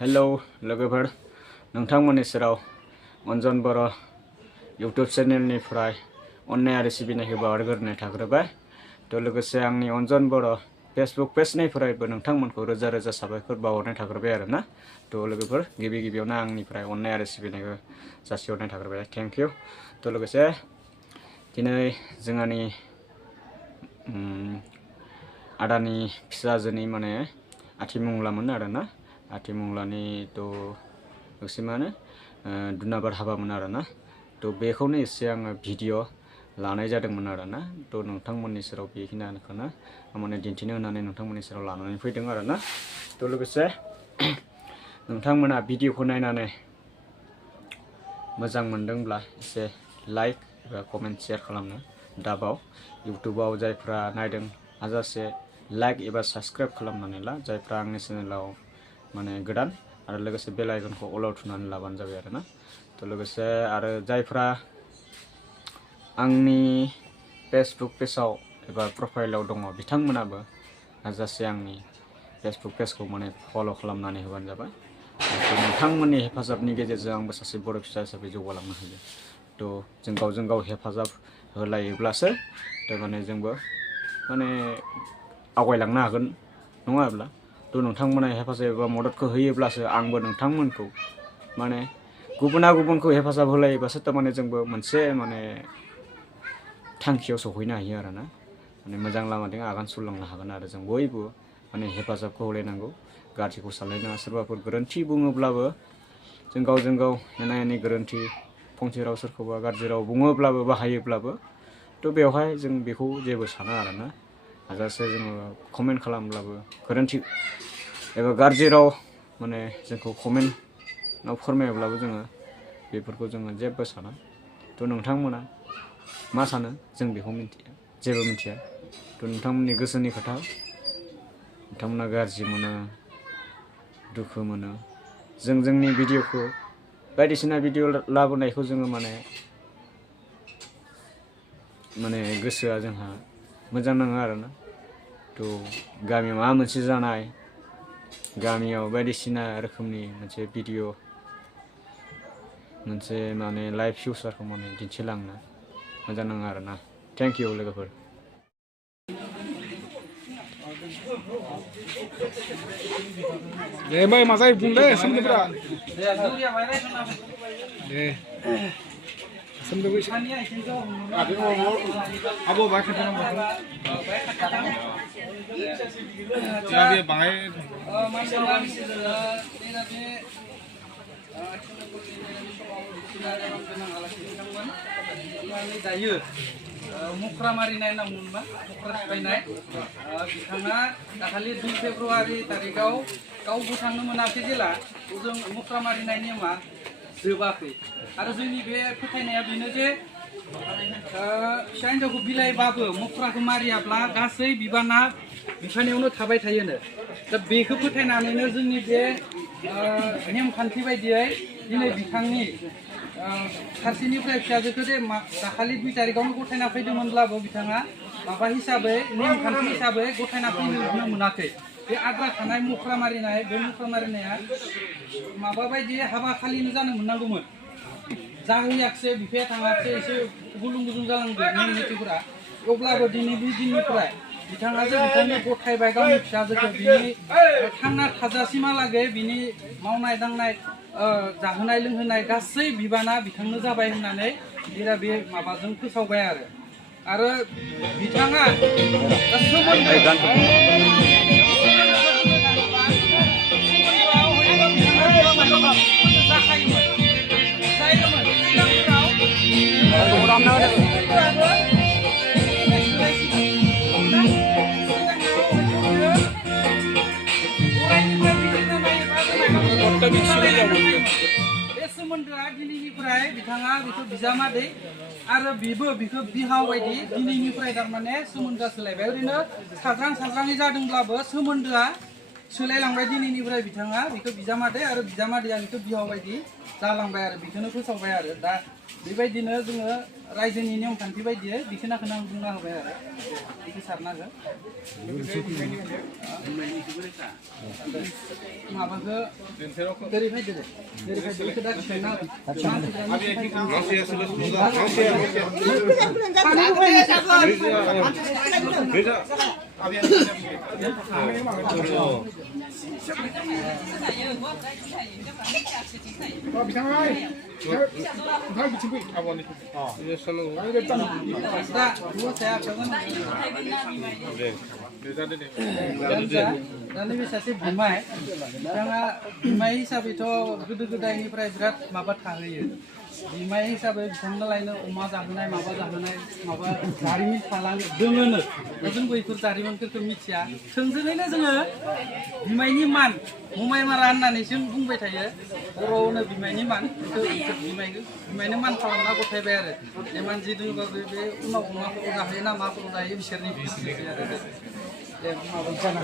Hello लोगोफोर नोंथांमोननि सेराव अन्जन बर' यूट्यूब चेनेलनिफ्राय अननाय आरो सिबिनायखौ बावहरग्रोनाय थाग्रोबाय। थ' लोगोसे आंनि अन्जन बर' फेसबुक पेजनिफ्रायबो नोंथांमोनखौ रोजा रोजा साबायखर बावहरनाय थाग्रोबाय आरो ना। थ' लोगोफोर गिबियावनो आंनिफ्राय अननाय आरो सिबिनायखौ जासिहरनाय थाग्रोबाय। Thank you. थ' लोगोसे दिनै जोंहानि आदानि फिसाजोनि माने आथिमंगलामोन आरोना। आथिमंगलानि थ' लोगोसे मा होनो दुनाबार हाबामोन आरोना। तो बेखौनो एसे आङो भिडिअ लानाय जादोंमोन आरोना तो नोंथांमोननि सेराव बेखिनिखौनो माने दिन्थिनो होननानै नोंथांमोननि सेराव लानानै फैदों आरोना तो लोगोसे नोंथांमोना भिडिअखौ नायनानै मोजां मोनदोंब्ला एसे लाइक एबा कमेन्ट शेयार खालामनो दाबाव इउटुबाव जायफ्रा नायदों हाजासे लाइक एबा साबस्क्राइब खालामनानै ला जायफ्रा आंनि चेनेलाव माने गोदान आरो लोगोसे बेल आइकनखौ अलाव थुनानै लाबानो जाबाय आरोना तो लोगोसे आरो जायफ्रा आंनि फेसबुक पेजाव एबा प्रफाइलाव दङ बिथांमोनाबो हाजासे आंनि फेसबुक पेजखौ माने फल' खालामनानै होबानो जाबाय नोंथांमोननि हेफाजाबनि गेजेरजों आंबो सासे बर' फिसा हिसाबै जौगालांनो हायो तो जों गावजों गाव हेफाजाब होलायोब्लासो थारमाने जोंबो माने आवगायलांनो हागोन नङा होनब्ला तो नोंथांमोना हेफाजाब एबा मददखौ होयोब्लासो आंबो नोंथांमोनखौ माने गुबुना गुबुनखौ हेफाजाब होलायोब्लासो थारमाने जोंबो मोनसे माने थांखियाव सौहैनो हायो आरोना माने मोजां लामाजों आगान सुरलांनो हागोन आरो जों बयबो माने हेफाजाबखौ होलायनांगौ गाज्रिखौ सानलायनाङा सोरबाफोर गोरोन्थि बुङोब्लाबो जों गावजों गाव एना एनि गोरोन्थि फंसे राव सोरखौबा गाज्रि राव बुङोब्लाबो बाहायोब्लाबो तो बेवहाय जों बेखौ जेबो साना आरोना हाजासे जोङो कमेन्ट खालामब्लाबो गोरोन्थि एबा गाज्रि राव माने जोंखौ कमेन्टआव फोरमायोब्लाबो जोङो बेफोरखौ जोङो जेबो साना तो नोंथांमोना मा सानो जों बेखौ मिन्थिया जेबो मिन्थिया तो नोंथांमोननि गोसोनि खोथा नोंथांमोना गाज्रि मोनो दुखु मोनो जों जोंनि भिडिअखौ बायदिसिना भिडिअ लाबोनायखौ जोङो माने गोसोआ जोंहा मोजां नाङो आरोना तो गामियाव माबा मोनसे जानाय गामियाव बायदिसिना रोखोमनि मोनसे भिडिअ मोनसे माने लाइफ फिउचारखौ माने दिन्थिलांनो मोजां नाङो आरोना थेंक इउ लोगोफोर दे मै मा जायो बुं दे सोमोन्दोफोरा दे सोमोन्दो आबो बाय खोन्थानांगौ बे बाहाय दायो मुख्रा मारिनाय होनना बुङोबा मुख्रा सिफायनाय बिथाङा दाखालि 2 फेब्रुवारि तारिखाव गावबो थांनो मोनाखै जेला जों मुख्रा मारिनाय नेमा जोबाखै आरो जोंनि बे फोथायनाया बेनो जे फिसा हिन्जावखौ बिलाइबाबो मुख्राखौ मारियाब्ला गासै बिबाना बिफानियावनो थाबाय थायोनो दा बेखौ फोथायनानैनो जोंनि बे नेमखान्थि बायदियै दिनै बिथांनि फारसेनिफ्राय फिसाजोखौ जे दाखालि 2 तारिखावनो गथायना फैदोंमोनब्लाबो बिथाङा माबा हिसाबै नेमखान्थि हिसाबै गथायना फैनो मोनाखै बे आद्रा थानाय मुख्रा मारिनाय बे मुख्रा मारिनाया माबा बायदि हाबा खालिनो जानो मोननांगौमोन जाहैयाखसै बिफाया थाङाखसै एसे गुलुं गुजुं जालांदों नेम नितिफोरा अब्लाबो दिनैनि दिननिफ्राय बिथाङा जे बिथांनि गथायबाय गावनि फिसाजोखौ बिनि थांना थाजासिमहालागै बिनि मावनाय दांनाय जाहोनाय लोंहोनाय गासै बिबाना बिथांनो जाबाय होननानै बिरा बे माबाजों फोसावबाय आरो बिथाङा बे सोमोन्दोआ दिनैनिफ्राय बिथाङा बेखौ बिजामादै आरो बिबो बिखौ बिहाव बायदि दिनैनिफ्राय थारमाने सोमोन्दोआ सोलायबाय ओरैनो साज्राङै जादोंब्लाबो सोमोन्दोआ सोलायलांबाय दिनैनिफ्राय बिथाङा बेखौ बिजामादै आरो बिजामादैया बेखौ बिहाव बायदि जालांबाय आरो बेखौनो फोसावबाय आरो दा बेबायदिनो जोङो रायजोनि नेमखान्थि बायदियै बेखिनिखौनो आं बुंना होबाय आरो बेखौ सारनांगौ माबाखौ ओरैबायदि बेखौ दा खिथाना नैबे सासे बिमाय बिथाङा बिमाय हिसाबैथ' गोदो गोदायनिफ्राय बिराद माबा थाहैयो बिमाय हिसाबै बिथांमोनलायनो अमा जाहोनाय माबा जाहोनाय माबा जारिमिन थालाङो दोङोनो जों बैफोर जारिमिनफोरखौ मिथिया थोंजोङैनो जोङो बिमायनि मान मुमाय मारा होननानै जों बुंबाय थायो बर'आवनो बिमायनि मान बिमायनो मान खालामना गथायबाय आरो इमान जि दङबाबो बे उनाव अमाफोरखौ जाहोयो ना माफोरखौ जायो बिसोरनि गोसोसै आरो दे माबा जाना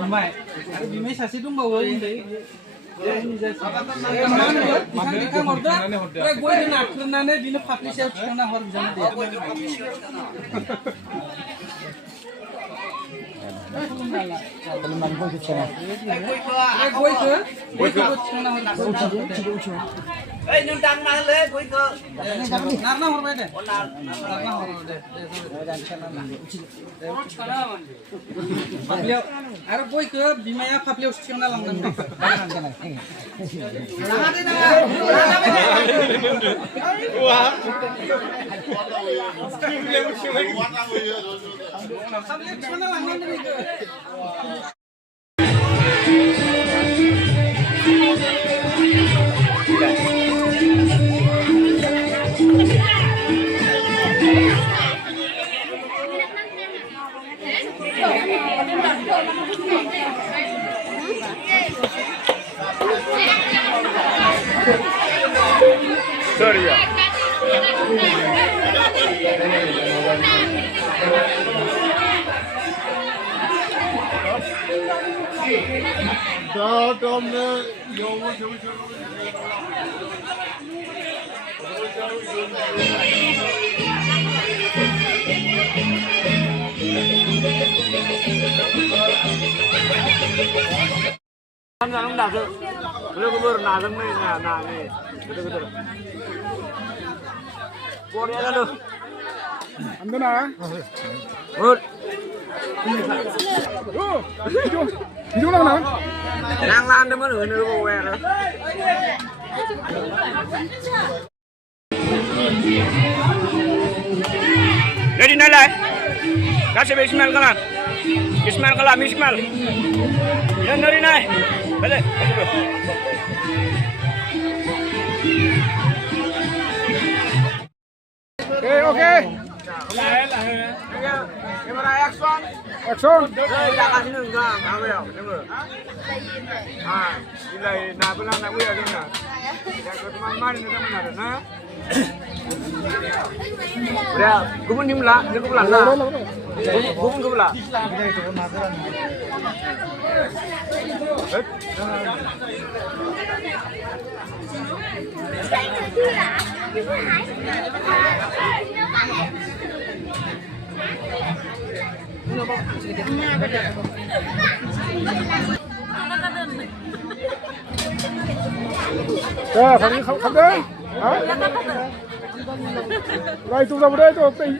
बिमाय आरो बिमाय सासे दंबावो उन्दै गय नाख्रेबनानै बिनो फाफ्लि सायाव थिखांना हर आरो गयखौ बिमाया फाफ्लियाव थिखांना लांनांगौ Sorry ya. Nang dah tu, lu kubur nazam ni, ni, betul. Boleh ada tu. Anda na? Good. Oh, hijau nang nang. Nang lan tu mana ni lu buat tu. Ready nalai? Kasih Ismail kalah. Ismail kalah, Ismail. Yang nari nai. Balik. Okay. Kamera action. Action. Dah kasih nenggang, apa ya? Dengar. Ilai nak pulang nak buat ni na. Yang keteman ni teman ada na. Dah, gumun ni mula, ni gumun lah. Gumun gumun lah. 자, 거기 간다. 라이 또 잡으래 또 빼.